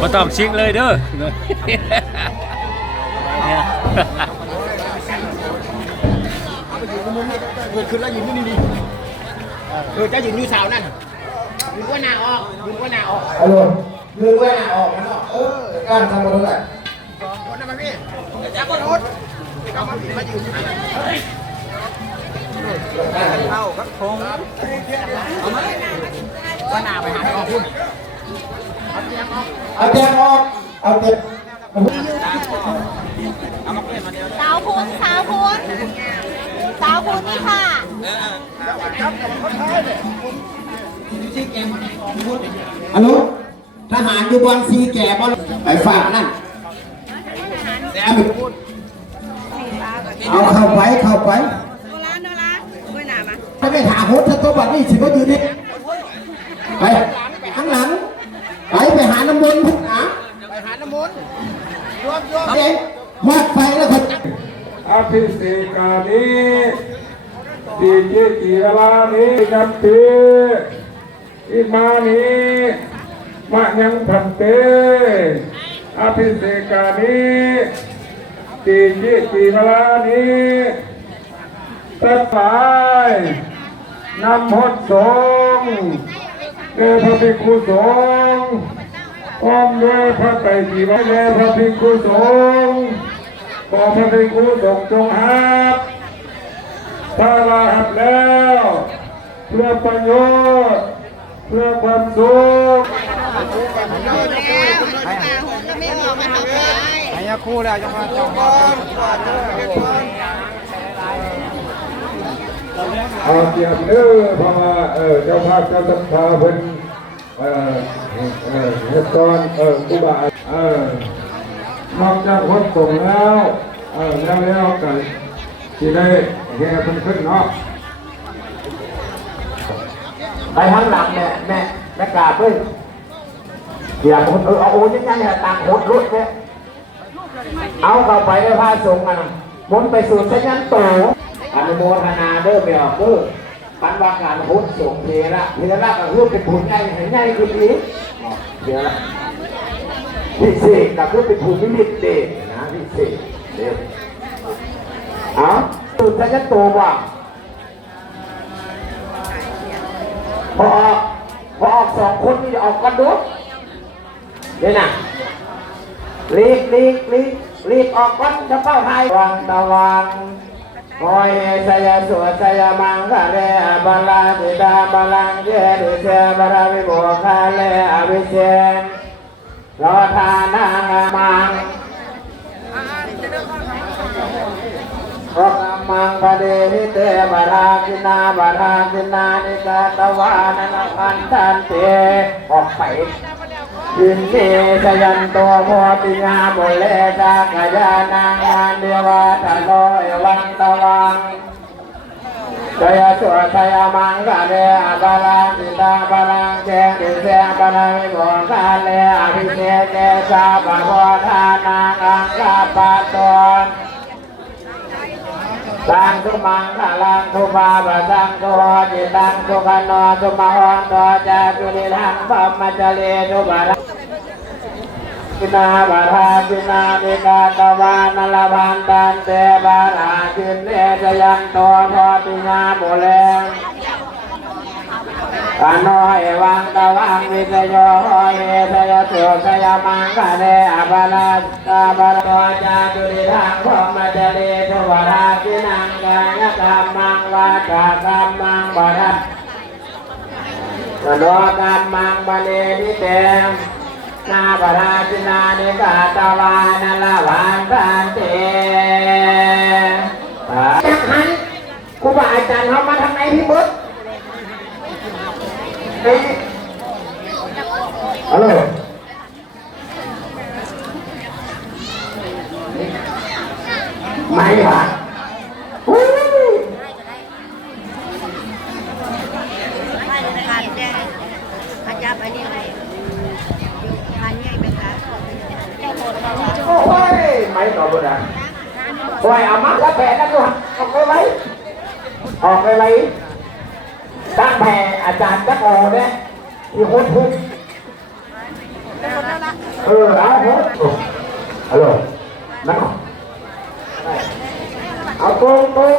มาต้องชิงเลยเด้อเกิดขึ้นแล้วยืนนี่จะยืนอยู่เสานั่นยืนว่าหน้าออกยืนว่าหน้าออกฮัลโหลยืนว่าหน้าออกมันการทำอะไรได้คนนั้นมาพี่จับคนรถก็มายืนเข้าก็คงเอาไหมว่าหน้าไปหาออกคุณเอาเตียงออกเอาเตียงสาวคุณนี่ค่ะฮัลโหลทหารอยู่บนซีแก่บอลไปฝากนั่นเอาเข้าไปโนราไม่หนามาถ้าไม่ถามโหดถ้าตัวบัดนี่สิว่าอยู่นี่ไปข้างหลังไปหาน้ำมนต์พุทธะไปหาน้ำมนต์รวมเด็กวัดไปแล้วคนอภิเษกานิดีเจกีลานิยัมปีอิมานิมะยังพันเตอภิเษกานิดีเจกีลานิตัดสายนำหดสงเดชพระภิกขุสงฆ์อ้อมด้วยพระไตรจีวรเดชพระภิกขุสงฆ์ขอพระภิกขุสงฆ์จงหับถ้าลาหับแล้วเพื่อประโยชน์เพื่อความสุขไอ้ยาคู่แล้วจังหวะจังหวะเอาเตรียมเนื้อพอมาเจ้าภาพเจ้าตักพาเพิ่นเฮ็ดตอนกุบาทนอกจากคนส่งแล้วแล้วกันที่ได้แห่เพิ่นขึ้นเนาะไปข้างหลังแม่กราบเลยเดี๋ยวเอาโอ้ยังไงฮะต่างโหดรุดเนี่ยเอาเข้าไปได้พาส่งกันมนไปสู่สัญญาณโตอนุโมทนาเด้อไปออกเด้อปันวาการพุทธส่งเทระก็คือเป็นผุนใหญ่เห็นใหญ่คือนี้เดี๋ยวละพิเศษก็คือเป็นผุนนิมิตเด็กนะพิเศษเด็กเอาตื่นสัญญาณโตว่าพอออกสองคนนี่ออกกันดูเนี่ยนะรีบออกกันจะเป้าไทยวังตะวันคอยสยสุสยมังคะเรบาลาติดาบาลังเจดิเสบาราวิโมคาเลอวิเชนรอทานามังพระมังพระเดหิเตบาราคินานิกาตวานันพันธันเตออกไปยินดีสยันตัวโมติญาบุเลจากายานางานเดวะตะโลเอวังตวังจยสุสยมังคะเรบาลังติตาบาลังเจดิเสบาลังโมคาเลอภิเชเกสาภะโวทานา สุมังคลังสุมาบะสังสุหจิตังสุขันโนสุมาหอนโตจาจุลิทังปัมมัจจเลสุบาระกินาบารากินามิกาตวานลพันตันเตบาราจินเอจยันโตทอปิญาโมเลงอโนเอวังตวังวิจโยเอสยสุสยมังคะเนอภาราตาบาโตจาจุริทังพรหมจเรสุวราจินังกายกรรมังวาจากรรมังบารัตมโนกรรมังบาเลนิเตมนาบาราจินานิกาตวานัลวันตันเตจังหันครูบาอาจารย์เขามาทางไหนพี่บุ๊ดฮัลโหลไม่หรอโอ้ยไม่ต่อบุญอ่ะโอ้ยเอามาแล้วแผ่นั่นดูออกไปไหมออกไปไหมตั้งแผ่อาจารย์จักโอเนี่ยที่โคตรพุ่งเอาโคตรฮัลโหลนั่งเอาตรง